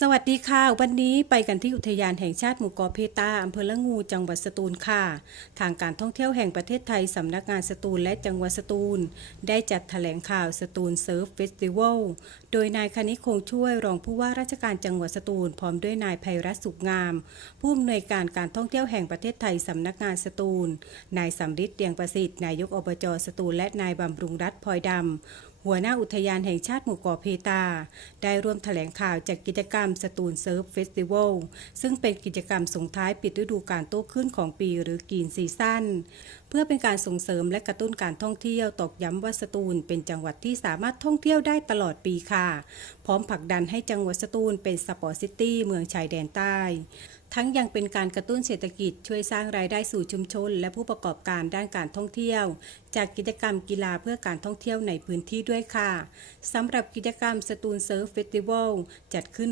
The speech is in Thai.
สวัสดีค่ะ วันนี้ไปกันที่อุทยานแห่งชาติหมู่เกาะเพตาอำเภอละงูจังหวัดสตูลค่ะ ทางการท่องเที่ยวแห่งประเทศไทยสำนักงานสตูลและจังหวัดสตูล ได้จัดแถลงข่าวสตูลเซิร์ฟเฟสติวัลโดยนายคณิคงช่วยรองผู้ว่าราชการจังหวัดสตูล พร้อมด้วยนายภัยรัตสุขงาม ผู้อำนวยการการท่องเที่ยวแห่งประเทศไทยสำนักงานสตูล นายสำริดเดียงประสิทธิ์นายกอบจสตูลและนายบำรุงรัตน์พลอยดำ หัวหน้าอุทยานแห่งชาติหมู่เกาะเพตา ได้ร่วมแถลงข่าวจากกิจกรรมสตูลเซิร์ฟเฟสติวัลซึ่งเป็นกิจกรรมส่งท้ายปิดฤดูกาลโต้ขึ้นของปีหรือกรีนซีซั่น เพื่อเป็นการส่งเสริมและกระตุ้นการท่องเที่ยวตอกย้ำว่าสตูลเป็นจังหวัดที่สามารถท่องเที่ยวได้ตลอดปีค่ะ พร้อมผลักดันให้จังหวัดสตูลเป็นสปอร์ตซิตี้เมืองชายแดนใต้ทั้งยังเป็นการกระตุ้นเศรษฐกิจช่วยสร้างรายได้สู่ชุมชน และผู้ประกอบการด้านการท่องเที่ยว จากกิจกรรมกีฬาเพื่อการท่องเที่ยวในพื้นที่ด้วยค่ะสำหรับกิจกรรมสตูลเซิร์ฟเฟสติวัลจัดขึ้น